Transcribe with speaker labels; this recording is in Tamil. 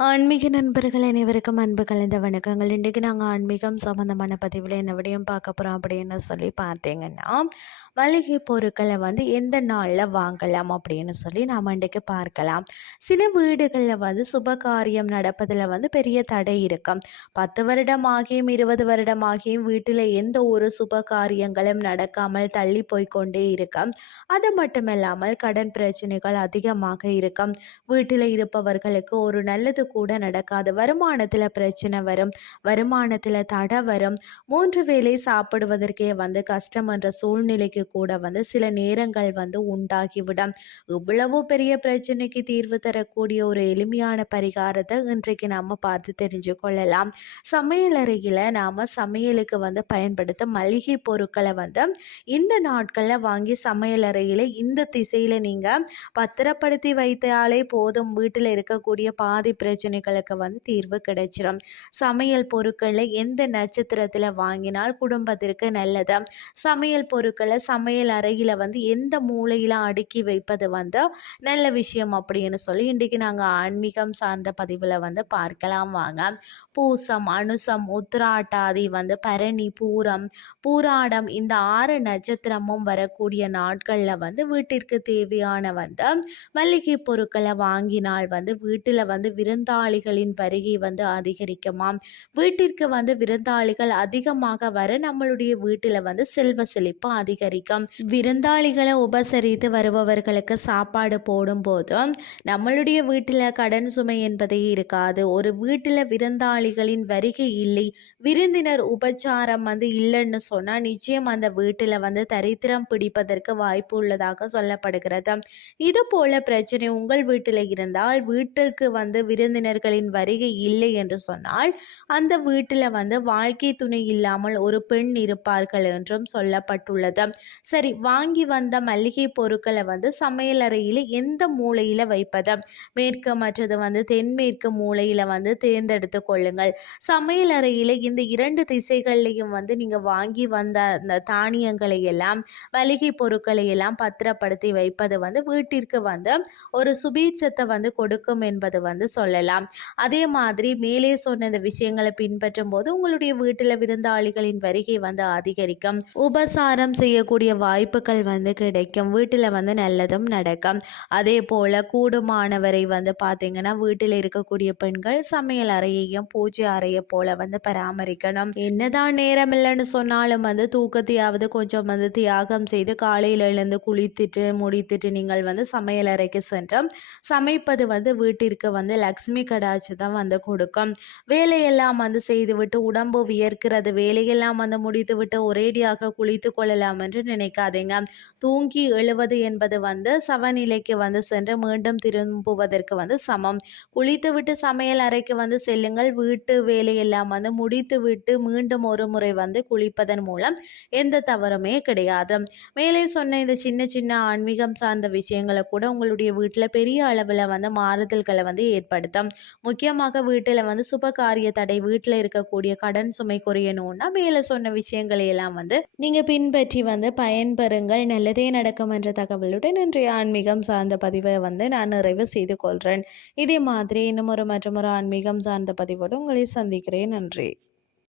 Speaker 1: ஆன்மீக நண்பர்கள் அனைவருக்கும் அன்பு கலந்த வணக்கங்கள். இன்றைக்கு நாங்கள் ஆன்மீகம் சம்மந்தமான பதிவில் என்ன விடையும் பார்க்க போகிறோம் அப்படின்னு சொல்லி பார்த்தீங்கன்னா மளிகை பொருட்களை வந்து எந்த நாளில் வாங்கலாம் அப்படின்னு சொல்லி நாம் இன்றைக்கு பார்க்கலாம். சில வீடுகளில் வந்து சுபகாரியம் நடப்பதில் வந்து பெரிய தடை இருக்கும் பத்து வருடமாகியும் இருபது வருடமாகியும் வீட்டில் எந்த ஒரு சுப காரியங்களும் நடக்காமல் தள்ளி போய்கொண்டே இருக்கும் அது மட்டுமில்லாமல் கடன் பிரச்சனைகள் அதிகமாக இருக்கும் வீட்டில் இருப்பவர்களுக்கு ஒரு நல்லது கூட நடக்காது வருமானத்தில் பிரச்சனை வரும் வருமானத்தில் தடை வரும். மூன்று வேலை சாப்பிடுவதற்கே வந்து கஷ்டம் என்ற சூழ்நிலைக்கு கூட வந்து சில நேரங்கள் வந்து உண்டாகிவிடும். இவ்வளவு பெரிய பிரச்சனைக்கு தீர்வு தரக்கூடிய ஒரு எளிமையான பரிகாரத்தை இன்றைக்கு நாம் பார்த்து தெரிஞ்சு கொள்ளலாம். சமையலறையில் நாம் சமையலுக்கு வந்து பயன்படுத்த மளிகை பொருட்களை வந்து இந்த நாட்களில் வாங்கி சமையலறையில் இந்த திசையில் நீங்கள் பத்திரப்படுத்தி வைத்தாலே போதும். வீட்டில் இருக்கக்கூடிய பாதி பிரச்சனை பிரச்சனைகளுக்கு வந்து தீர்வு கிடைச்சிடும் சமையல் பொருட்களை எந்த நட்சத்திரத்தில் வாங்கினால் குடும்பத்திற்கு நல்லது? சமையல் பொருட்களை சமையல் அறையில் வந்து எந்த மூலையில் அடுக்கி வைப்பது வந்து நல்ல விஷயம் அப்படின்னு சொல்லி இன்றைக்கி நாங்கள் ஆன்மீகம் சார்ந்த பதிவில் வந்து பார்க்கலாம் வாங்க. பூசம் அனுசம் உத்திராட்டாதி வந்து பரணி பூரம். பூராடம் இந்த ஆறு நட்சத்திரமும் வரக்கூடிய நாட்களில் வந்து வீட்டிற்கு தேவையான வந்து மல்லிகை பொருட்களை வாங்கினால் வந்து வீட்டில் வந்து விருந்தாளிகளின் வருகை வந்து அதிகரிக்குமாம். வீட்டிற்கு வந்து விருந்தாளிகள் அதிகமாக வர நம்மளுடைய வீட்டில் வந்து செல்வ செழிப்பு அதிகரிக்கும். விருந்தாளிகளை உபசரித்து வருபவர்களுக்கு சாப்பாடு போடும்போது நம்மளுடைய வீட்டில் கடன் சுமை என்பதே இருக்காது. ஒரு வீட்டில் விருந்தாளிகளின் வருகை இல்லை விருந்தினர் உபச்சாரம் வந்து இல்லைன்னு சொன்னால் நிச்சயம் அந்த வீட்டில் வந்து தரித்திரம் பிடிப்பதற்கு வாய்ப்பு உள்ளதாக சொல்லப்படுகிறது. இது போல பிரச்சனை உங்கள் வீட்டில் இருந்தால் வீட்டுக்கு வந்து விருந்தினர்களின் வருகை இல்லை என்று சொன்னால் அந்த வீட்டில் வந்து வாழ்க்கை துணை இல்லாமல் ஒரு பெண் இருப்பார்கள் என்றும் சொல்லப்பட்டுள்ளது. சரி வாங்கி வந்த மல்லிகை பொருட்களை வந்து சமையலறையில் எந்த மூலையில் வைப்பது? மேற்கு மற்றது வந்து தென்மேற்கு மூலையில் வந்து தேர்ந்தெடுத்து கொள்ளுங்கள். சமையலறையில் இந்த இரண்டு திசைகள்லையும் வந்து நீங்கள் வாங்கி வந்த அந்த தானியங்களை எல்லாம் மளிகை பொருட்களை எல்லாம் பத்திரப்படுத்தி வைப்பது வந்து வீட்டிற்கு வந்து ஒரு சுபீட்சத்தை வந்து கொடுக்கும் என்பது வந்து சொல்லலாம். அதே மாதிரி மேலே சொன்ன இந்த விஷயங்களை பின்பற்றும் போது உங்களுடைய வீட்டில் விருந்தாளிகளின் வருகை வந்து அதிகரிக்கும். உபசாரம் செய்யக்கூடிய வாய்ப்புகள் வந்து கிடைக்கும். வீட்டில் வந்து நல்லதும் நடக்கும். அதே போல் கூடுமானவரை வந்து பார்த்தீங்கன்னா வீட்டில் இருக்கக்கூடிய பெண்கள் சமையல் அறையையும் பூஜை அறையை போல் வந்து பராமரிக்கணும். என்னதான் நேரம் இல்லைன்னு சொன்னாலும் வந்து தூக்கத்தையாவது கொஞ்சம் வந்து தியாகம் செய்து காலையில் எழுந்து குளித்துட்டு முடித்துட்டு நீங்கள் வந்து சமையல் அறைக்கு சென்று சமைப்பது வந்து வீட்டிற்கு வந்து லக்ஷ்மி கடாட்சம் வந்து கொடுக்கும். வேலையெல்லாம் வந்து செய்துவிட்டு உடம்பு வியர்க்கிறது வேலையெல்லாம் வந்து முடித்துவிட்டு ஒரேடியாக குளித்து கொள்ளலாம் என்று நினைக்காதீங்க. தூங்கி எழுவது என்பது வந்து சவநிலைக்கு வந்து சென்று மீண்டும் திரும்புவதற்கு வந்து சமம். குளித்துவிட்டு சமையல் அறைக்கு வந்து செல்லுங்கள். வீட்டு வேலையெல்லாம் வந்து முடித்து விட்டு மீண்டும் ஒரு முறை வந்து குளிப்பதன் மூலம் எந்த தவறுமே கிடையாது. மேலே சொன்ன இந்த சின்ன சின்ன ஆன்மீகம் சார்ந்த விஷயங்களை கூட உங்களுடைய வீட்டில் பெரிய அளவில் வந்து மாறுதல்களை வந்து ஏற்படுத்தும். முக்கியமாக வீட்டில் வந்து சுப காரிய தடை வீட்டில் இருக்கக்கூடிய கடன் சுமை குறையணும்னா மேலே சொன்ன விஷயங்களை எல்லாம் வந்து நீங்கள் பின்பற்றி வந்து பயன்பெறுங்கள். நல்லதே நடக்கும் என்ற தகவலுடன் இன்றைய ஆன்மீகம் சார்ந்த பதிவை வந்து நான் நிறைவு செய்து கொள்கிறேன் இதே மாதிரி இன்னும் ஒரு மற்றும் ஒரு ஆன்மீகம் சார்ந்த பதிவோடு உங்களை சந்திக்கிறேன். நன்றி.